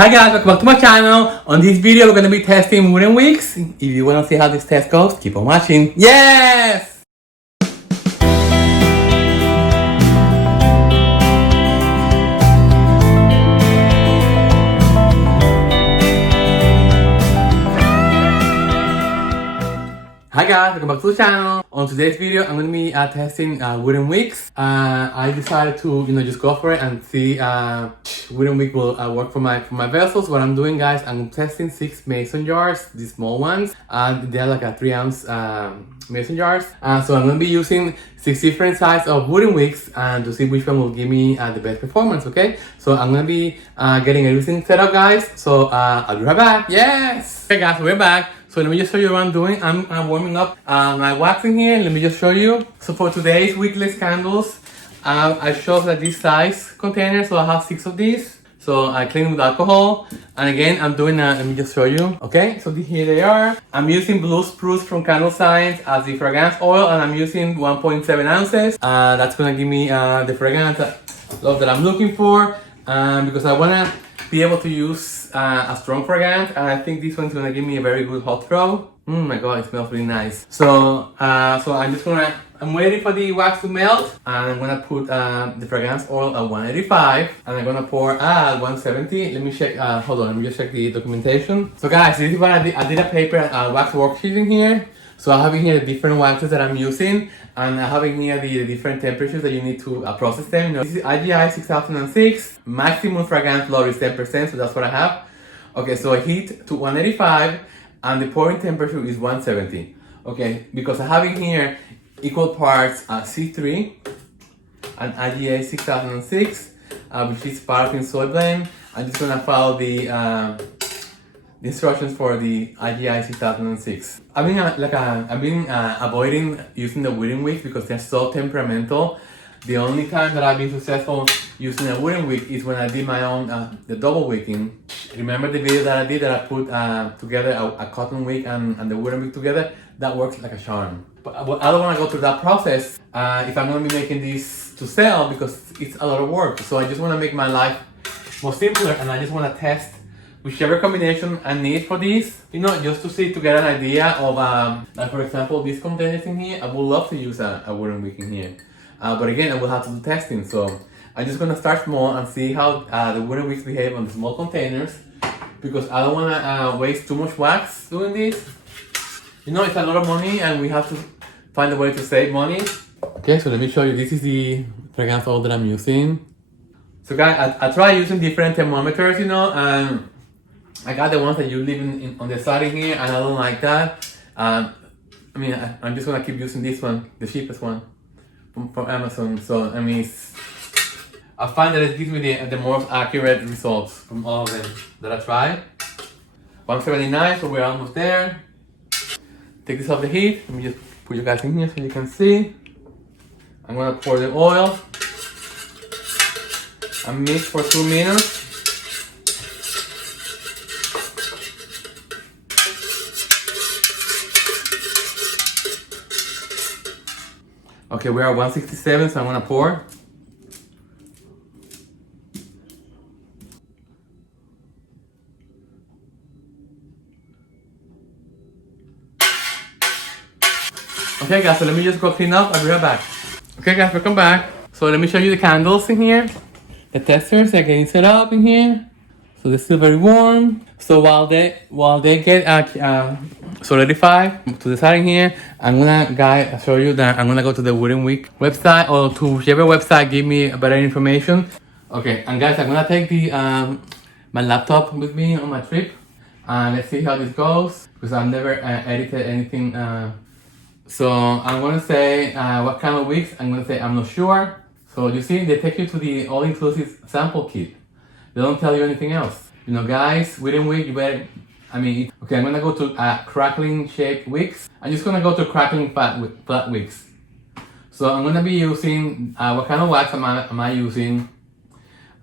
Hi guys, welcome back to my channel. On this video, we're going to be testing Wooden Wicks. If you want to see how this test goes, keep on watching. Yes! Hi guys, welcome back to the channel. On today's video, I'm going to be testing Wooden Wicks. I decided to, just go for it and see Wooden Wick will work for my vessels. What I'm doing, guys, I'm testing 6 mason jars, these small ones. They're like a 3-ounce mason jars. So I'm going to be using 6 different sizes of Wooden Wicks and to see which one will give me the best performance, okay? So I'm going to be getting everything set up, guys. So I'll be right back. Yes! Okay guys, we're back. So let me just show you what I'm doing. I'm warming up my wax in here. Let me just show you. So for today's wickless candles, I chose this size container. So I have 6 of these. So I clean with alcohol. And again, I'm doing let me just show you. Okay, so here they are. I'm using Blue Spruce from Candle Science as the fragrance oil, and I'm using 1.7 ounces. That's gonna give me the fragrance that I'm looking for. Because I wanna be able to use a strong fragrance, and I think this one's gonna give me a very good hot throw. Oh my god, it smells really nice. So I'm waiting for the wax to melt, and I'm gonna put the fragrance oil at 185, and I'm gonna pour at 170. Let me check, hold on, let me just check the documentation. So guys, this is what I did. I did a paper wax worksheet in here. So I have in here the different waxes that I'm using, and I have in here the different temperatures that you need to process them. This is IGI 6006, maximum fragrance load is 10%, so that's what I have. Okay, so I heat to 185, and the pouring temperature is 170. Okay, because I have in here equal parts C3 and IGA 6006, which is paraffin soy blend. I'm just gonna follow the instructions for the IGI 6006. I've been avoiding using the Wooden Wick because they're so temperamental. The only time that I've been successful using a Wooden Wick is when I did my own the double wicking. Remember the video that I did that I put together a cotton wick and the Wooden Wick together? That works like a charm. But I don't want to go through that process if I'm going to be making this to sell, because it's a lot of work. So I just want to make my life more simpler, and I just want to test whichever combination I need for these, just to see, to get an idea of, like for example, these containers in here. I would love to use a Wooden Wick in here. But again, I will have to do testing. So I'm just going to start small and see how the Wooden Wicks behave on the small containers, because I don't want to waste too much wax doing this. It's a lot of money, and we have to find a way to save money. Okay, so let me show you. This is the fragrance oil that I'm using. So guys, I try using different thermometers, and I got the ones that you leave on the side in here, and I don't like that. I'm just gonna keep using this one, the cheapest one from Amazon. So I find that it gives me the most accurate results from all of them that I tried. 179, so we're almost there. Take this off the heat. Let me just put you guys in here so you can see. I'm gonna pour the oil and mix for 2 minutes. Okay, we're at 167, so I'm gonna pour. Okay guys, so let me just go clean up. I'll be right back. Okay guys, welcome back. So let me show you the candles in here. The testers are getting set up in here. So they're still very warm. So while they get solidified to the side in here, I'm gonna show you that I'm gonna go to the Wooden Wick website, or to whichever website give me better information. Okay, and guys, I'm gonna take the my laptop with me on my trip, and let's see how this goes, because I've never edited anything. So I'm gonna say what kind of wicks. I'm gonna say I'm not sure. So you see, they take you to the all-inclusive sample kit. They don't tell you anything else. Guys, Wooden Wick, you better, okay, I'm gonna go to crackling shaped wicks. I'm just gonna go to crackling flat wicks. So I'm gonna be using, what kind of wax am I using?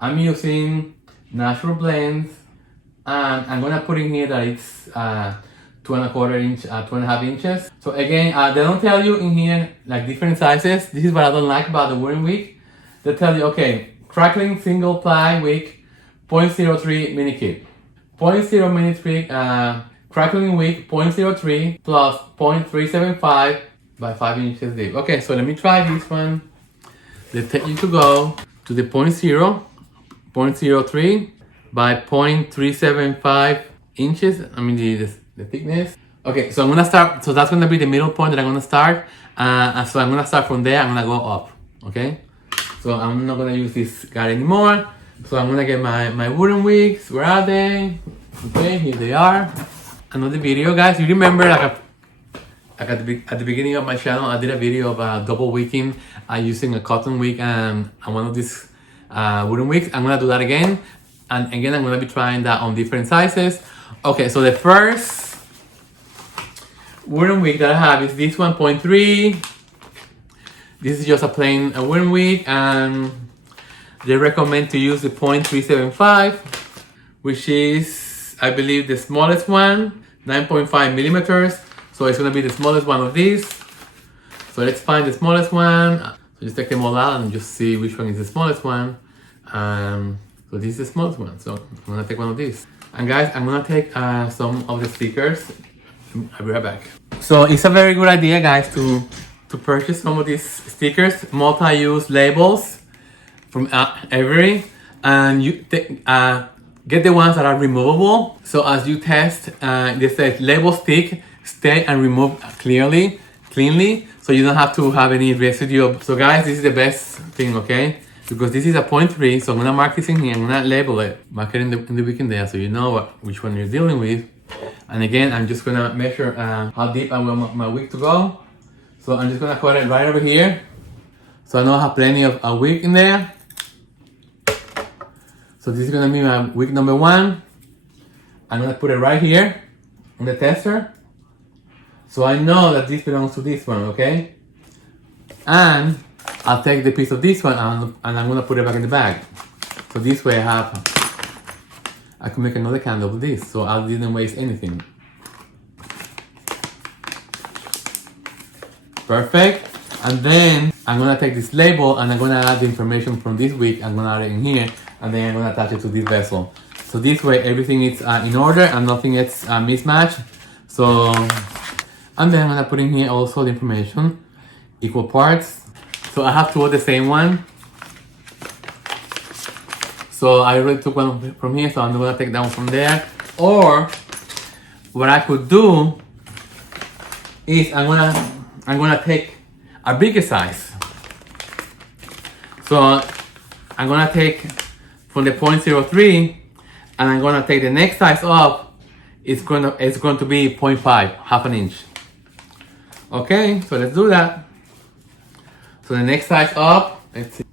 I'm using natural blends, and I'm gonna put in here that it's 2.25 inch, 2.5 inches. So again, they don't tell you in here like different sizes. This is what I don't like about the Wooden Wick. They tell you, okay, crackling single ply wick 0.03 mini kit. 0.0 mini trick, crackling wick, 0.03 plus 0.375 by 5 inches deep. Okay, so let me try this one. They take you to go to the 0.03 by 0.375 inches. I mean the thickness. Okay, so I'm gonna start. So that's gonna be the middle point that I'm gonna start. So I'm gonna start from there. I'm gonna go up. Okay. So I'm not gonna use this guide anymore. So I'm gonna get my wooden wicks. Where are they? Okay, here they are. Another video, guys. You remember like at the beginning of my channel, I did a video about double wicking using a cotton wick and one of these wooden wicks. I'm gonna do that again, and again I'm gonna be trying that on different sizes. Okay, so the first wooden wick that I have is this 1.3. This is just a plain wooden wick, and they recommend to use the 0.375, which is, I believe, the smallest one, 9.5 millimeters. So it's gonna be the smallest one of these. So let's find the smallest one. So just take them all out and just see which one is the smallest one. So this is the smallest one. So I'm gonna take one of these. And guys, I'm gonna take some of the stickers. I'll be right back. So it's a very good idea, guys, to purchase some of these stickers, multi-use labels from Avery, and you get the ones that are removable. So as you test, they say label stick, stay and remove cleanly, so you don't have to have any residue. So guys, this is the best thing, okay? Because this is a 0.3, so I'm gonna mark this in here. I'm gonna label it, mark it in the wick in there, so you know which one you're dealing with. And again, I'm just gonna measure how deep I want my wick to go. So I'm just gonna cut it right over here. So I know I have plenty of a wick in there. So this is gonna be my wick number 1. I'm gonna put it right here on the tester. So I know that this belongs to this one, okay? And I'll take the piece of this one and I'm gonna put it back in the bag. So this way I can make another candle with this, so I didn't waste anything. Perfect. And then I'm gonna take this label and I'm gonna add the information from this wick. I'm gonna add it in here, and then I'm gonna attach it to this vessel. So this way everything is in order and nothing gets mismatched. So, and then I'm gonna put in here also the information, equal parts. So I have two of the same one. So I already took one from here, so I'm gonna take that one from there. Or what I could do is I'm gonna take a bigger size. So I'm gonna take from the 0.03 and I'm gonna take the next size up. It's going to be 0.5, half an inch. Okay, so let's do that. So the next size up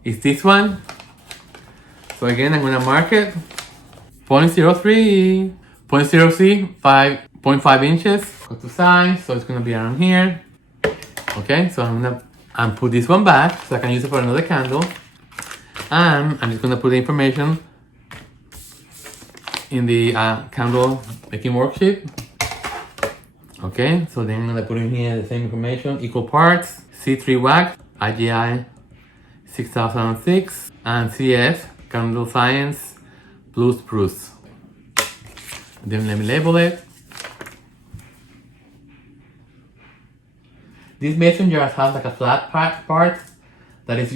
is this one. So again, I'm gonna mark it 0.03, 0.5 inches. Go to size, so it's gonna be around here. Okay, so I'm gonna put this one back so I can use it for another candle. And I'm just gonna put the information in the candle making worksheet. Okay, so then I'm gonna put in here the same information, equal parts, C3 wax, IGI 6006, and CS, Candle Science, Blue Spruce. Then let me label it. This mason jar has like a flat part that is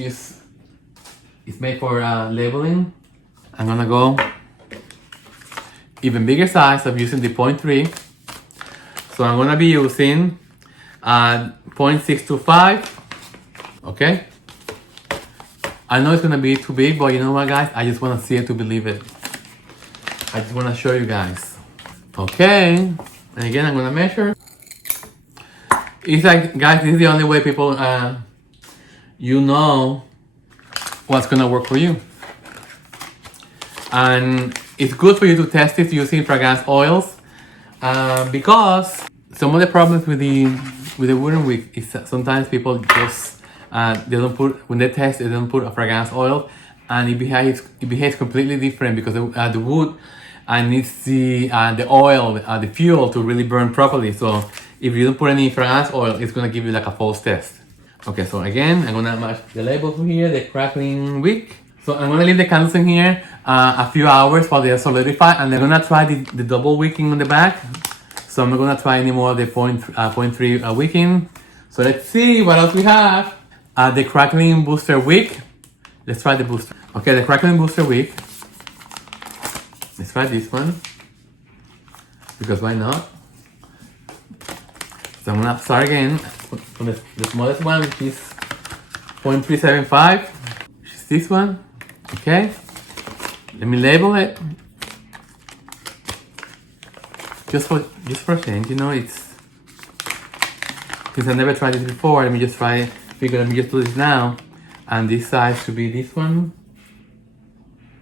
it's made for labeling. I'm gonna go even bigger size of using the 0.3. So I'm gonna be using 0.625. Okay. I know it's gonna be too big, but you know what, guys? I just wanna see it to believe it. I just wanna show you guys. Okay. And again, I'm gonna measure. It's like, guys, this is the only way people, you know what's gonna work for you. And it's good for you to test it using fragrance oils, because some of the problems with the wooden wick is that sometimes people just they don't put, when they test, they don't put a fragrance oil, and it behaves completely different because the wood needs the oil, the fuel to really burn properly. So if you don't put any fragrance oil, it's gonna give you like a false test. Okay, so again, I'm gonna match the label here, the crackling wick. So I'm gonna leave the candles in here a few hours while they are solidified, and they're gonna try the double wicking on the back. So I'm not gonna try any more of the 0.3 wicking. So let's see what else we have. The crackling booster wick. Let's try the booster. Okay, the crackling booster wick. Let's try this one, because why not? So I'm gonna start again from the smallest one, which is 0.375, which is this one. Okay, let me label it. Just for a change, you know, it's, since I never tried this before, let me just do this now. And this size should be this one.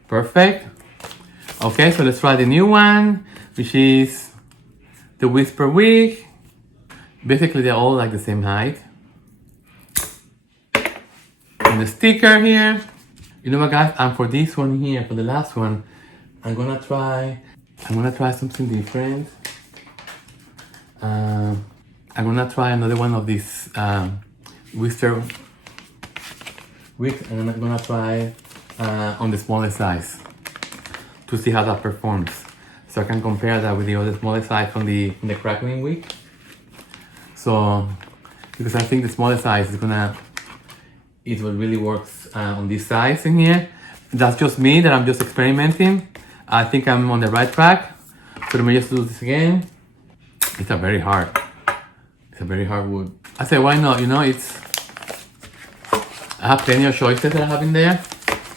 Perfect. Okay, so let's try the new one, which is the Whisper Wig. Basically, they're all like the same height. And the sticker here. You know what, guys? And for this one here, for the last one, I'm gonna try something different. I'm gonna try another one of these Whisper Wigs, and I'm gonna try on the smaller size to see how that performs, so I can compare that with the other smaller size from the crackling wig. So, because I think the smaller size is what really works on this size in here. That's just me, that I'm just experimenting. I think I'm on the right track. So let me just do this again. It's a very hard wood. I say, why not? You know, I have plenty of choices that I have in there.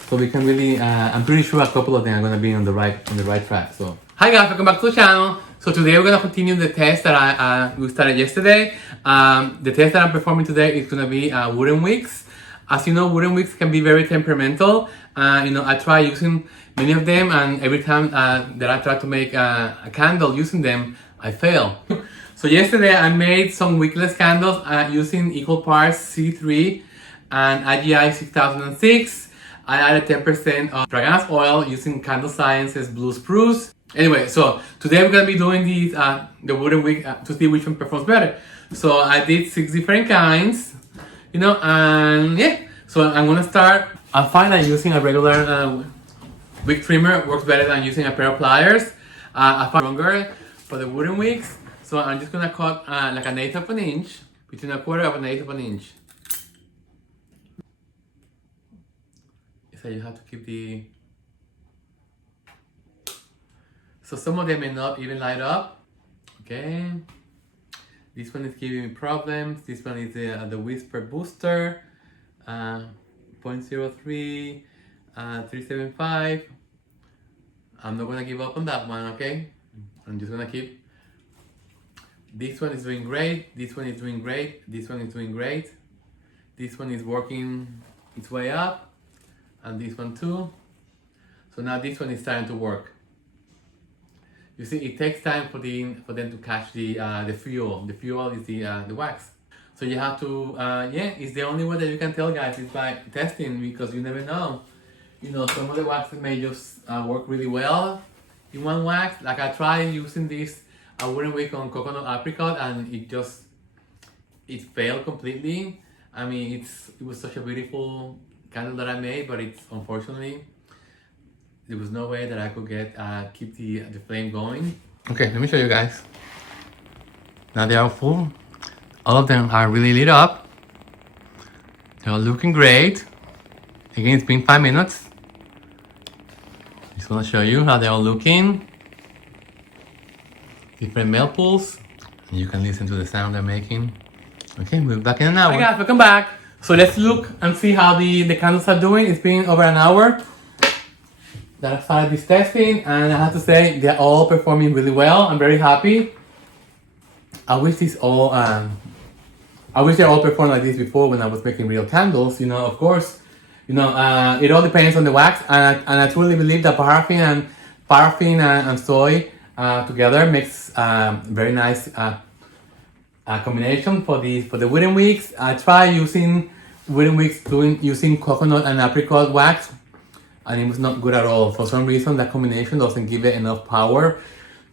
So we can really, I'm pretty sure a couple of them are gonna be on the right track. So, hi guys, welcome back to the channel. So today we're gonna continue the test that we started yesterday. The test that I'm performing today is gonna be wooden wicks. As you know, wooden wicks can be very temperamental. You know, I try using many of them, and every time that I try to make a candle using them, I fail. So yesterday I made some wickless candles using equal parts C3 and IGI 6006. I added 10% of fragrance oil using Candle Science's Blue Spruce. Anyway, so today we're gonna be doing these the wooden wick to see which one performs better. So I did 6 different kinds, you know, and yeah. So I'm gonna start. I find that using a regular wick trimmer works better than using a pair of pliers. I find stronger for the wooden wicks. So I'm just gonna cut like 1/8 of an inch, between 1/4 of an 1/8 of an inch. So you have to keep so some of them may not even light up. Okay, this one is giving me problems. This one is the Whisper Booster, 0.03, 375. I'm not gonna give up on that one, okay? I'm just gonna keep. This one is doing great, this one is doing great, this one is doing great. This one is working its way up. And this one too. So now this one is starting to work. You see, it takes time for them to catch the fuel. The fuel is the wax. So you have to, it's the only way that you can tell, guys, is by testing, because you never know. You know, some of the waxes may just work really well in one wax. Like I tried using this wooden wick on coconut apricot, and it failed completely. I mean, it was such a beautiful candle that I made, but it's unfortunately there was no way that I could keep the flame going. Okay, let me show you guys. Now they are full. All of them are really lit up. They're all looking great. Again, it's been 5 minutes. Just want to show you how they're all looking. Different male pools. And you can listen to the sound they're making. Okay, we'll be back in an hour. Hi guys, welcome back. So let's look and see how the candles are doing. It's been over an hour that I started this testing, and I have to say they're all performing really well. I'm very happy. I wish they all performed like this before when I was making real candles. You know, of course, you know, it all depends on the wax, and I truly believe that paraffin and soy together makes very nice combination for the wooden wicks. I tried using wooden wicks using coconut and apricot wax, and it was not good at all. For some reason, that combination doesn't give it enough power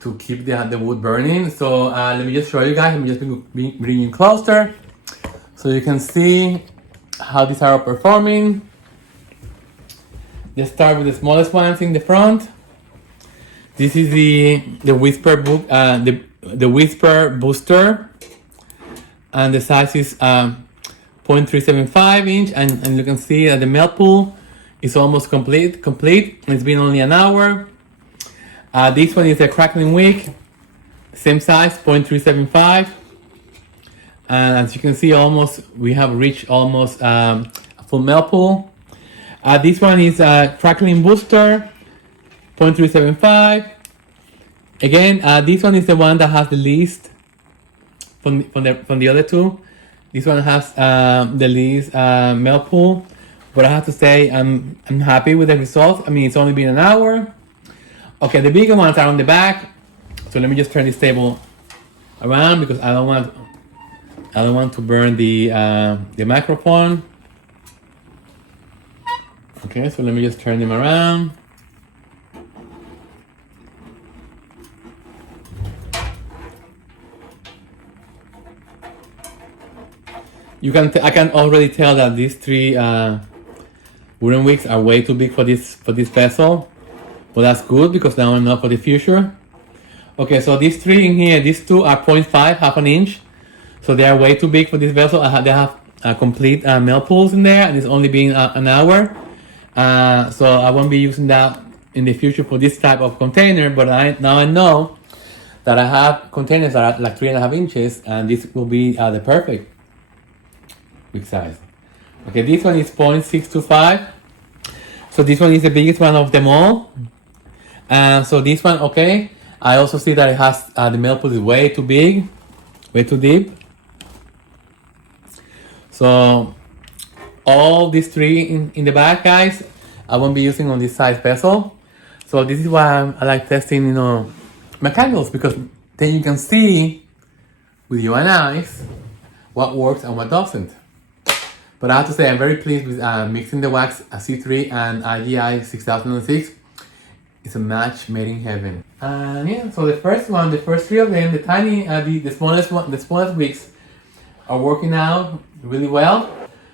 to keep the wood burning. So let me just show you guys. Let me just bring you closer so you can see how these are performing. let's start with the smallest ones in the front. This is the Whisper book, the Whisper Booster, and the size is 0.375 inch, and you can see that the melt pool is almost complete. It's been only an hour. This one is a crackling wick, same size, 0.375, and as you can see, we have reached almost a full melt pool. This one is a crackling booster, 0.375. Again, this one is the one that has the least from the other two. This one has the least melt pool, but I have to say I'm happy with the results. I mean, it's only been an hour. Okay, the bigger ones are on the back. So let me just turn this table around because I don't want to burn the microphone. Okay, so let me just turn them around. I can already tell that these three wooden wicks are way too big for this vessel, but that's good because now I know for the future. Okay, so these three in here, these two are 0.5, half an inch, so they are way too big for this vessel. They have complete melt pools in there, and it's only been an hour, so I won't be using that in the future for this type of container. But now I know that I have containers that are like 3.5 inches, and this will be the perfect size. Okay, this one is 0.625, so this one is the biggest one of them all. So this one, okay, I also see that it has the melt pool is way too big, way too deep. So all these three in the back, guys, I won't be using on this size vessel. So this is why I like testing, mechanicals, because then you can see with your own eyes what works and what doesn't. But I have to say, I'm very pleased with mixing the wax C3 and IGI 6006. It's a match made in heaven. And yeah, so the first three of them, the tiny, the smallest wicks are working out really well.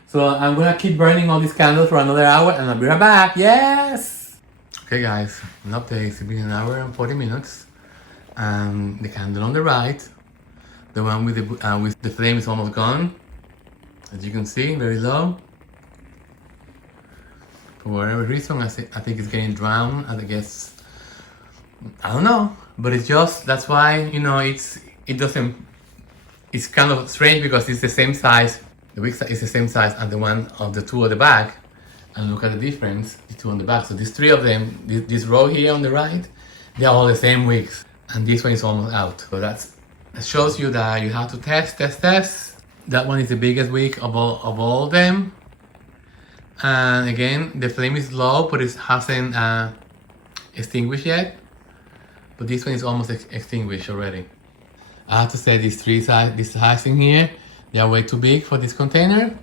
So I'm gonna keep burning all these candles for another hour, and I'll be right back. Yes. Okay, guys, an update. It's been an hour and 40 minutes. The candle on the right, the one with the flame is almost gone. As you can see, very low. For whatever reason, I think it's getting drowned. I guess, I don't know, but it's just, that's why, it's kind of strange because it's the same size. The wick is the same size as the one of the two at the back. And look at the difference, the two on the back. So these three of them, this row here on the right, they are all the same wicks. And this one is almost out. So that shows you that you have to test. That one is the biggest wick of all of them. And again, the flame is low, but it hasn't extinguished yet. But this one is almost extinguished already. I have to say this size in here, they are way too big for this container,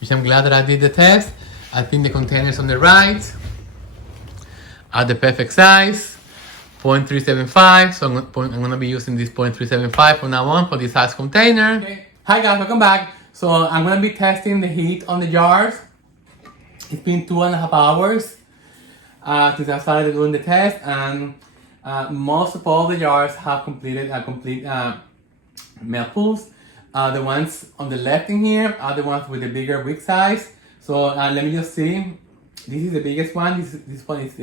which I'm glad that I did the test. I think the containers on the right are the perfect size, 0.375. So I'm gonna be using this 0.375 from now on for this size container. Okay. Hi guys, welcome back. So I'm gonna be testing the heat on the jars. It's been 2.5 hours since I started doing the test, and most of all the jars have completed complete melt pools. The ones on the left in here are the ones with the bigger wick size. So let me just see. This is the biggest one. This one is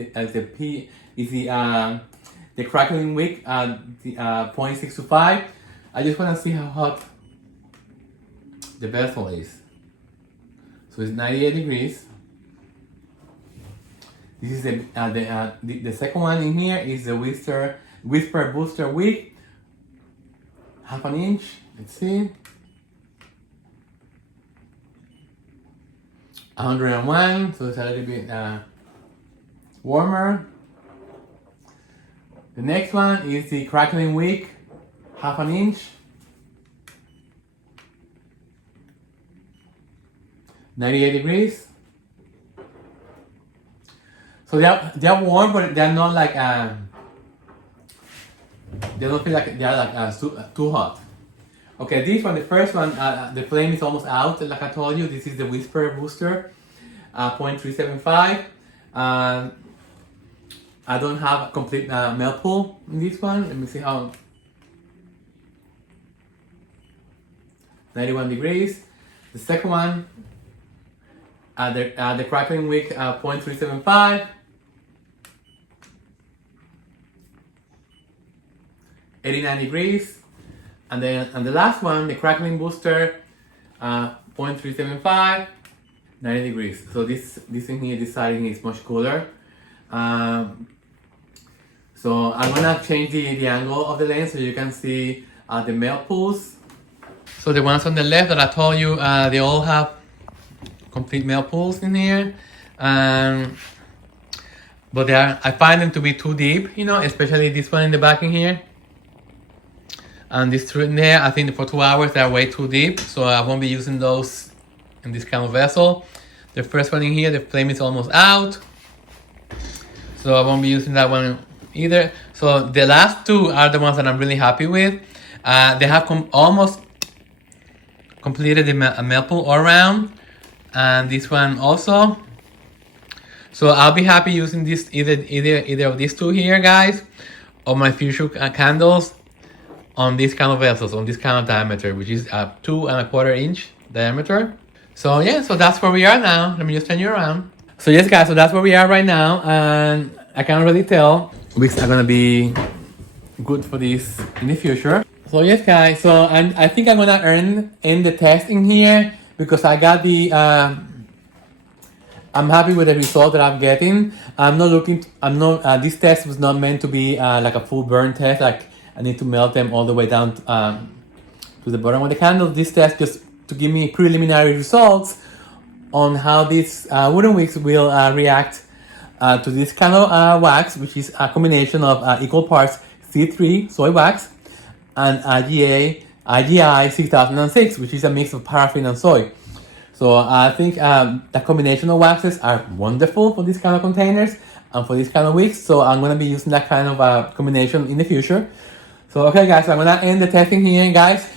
the crackling wick, the 0.625. I just want to see how hot the vessel is. So it's 98 degrees. This is the second one in here is the Whisper Booster Wick, half an inch. Let's see. 101, so it's a little bit warmer. The next one is the crackling wick, half an inch. 98 degrees. So they're warm, but they're not like they don't feel like they're like too hot. Okay, this one, the first one, the flame is almost out. Like I told you, this is the Whisper Booster, 0.375. I don't have a complete melt pool in this one. Let me see how. 91 degrees. The second one, the crackling wick 0.375. 89 degrees. And the last one, the crackling booster 0.375. 90 degrees. So this thing here, this side is much cooler. So I'm gonna change the angle of the lens so you can see the melt pools. So the ones on the left that I told you, they all have complete melt pools in here. But I find them to be too deep, you know, especially this one in the back in here. And this two in there, I think for 2 hours they're way too deep, so I won't be using those in this kind of vessel. The first one in here, the flame is almost out, so I won't be using that one either. So the last two are the ones that I'm really happy with. They have almost completed the melt pool all around, and this one also. So I'll be happy using this either of these two here, guys, or my future candles on this kind of vessels, on this kind of diameter, which is 2¼ inch diameter. So yeah, so that's where we are now. Let me just turn you around. So yes, guys, so that's where we are right now, and I can't really tell which are gonna be good for this in the future. So yes, guys, so I think I'm gonna end the test in here because I got the I'm happy with the result that I'm getting. This test was not meant to be like a full burn test, like I need to melt them all the way down to the bottom of the candle. This test just to give me preliminary results on how these wooden wicks will react to this kind of wax, which is a combination of equal parts C3 soy wax and IGI 6006, which is a mix of paraffin and soy. So I think the combination of waxes are wonderful for these kind of containers and for these kind of wicks. So I'm going to be using that kind of combination in the future. So okay, guys, I'm going to end the testing here, guys.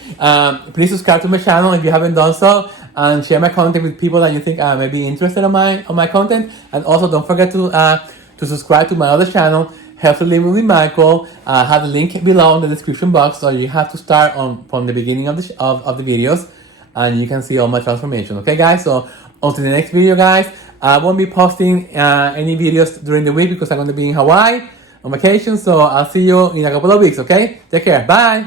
Please subscribe to my channel if you haven't done so, and share my content with people that you think may be interested in my content. And also don't forget to subscribe to my other channel, Healthy Living with Michael. I have the link below in the description box, so you have to start from the beginning of the videos, and you can see all my transformation. Okay, guys, so on to the next video, guys. I won't be posting any videos during the week because I'm going to be in Hawaii on vacation, so I'll see you in a couple of weeks. Okay, take care, bye.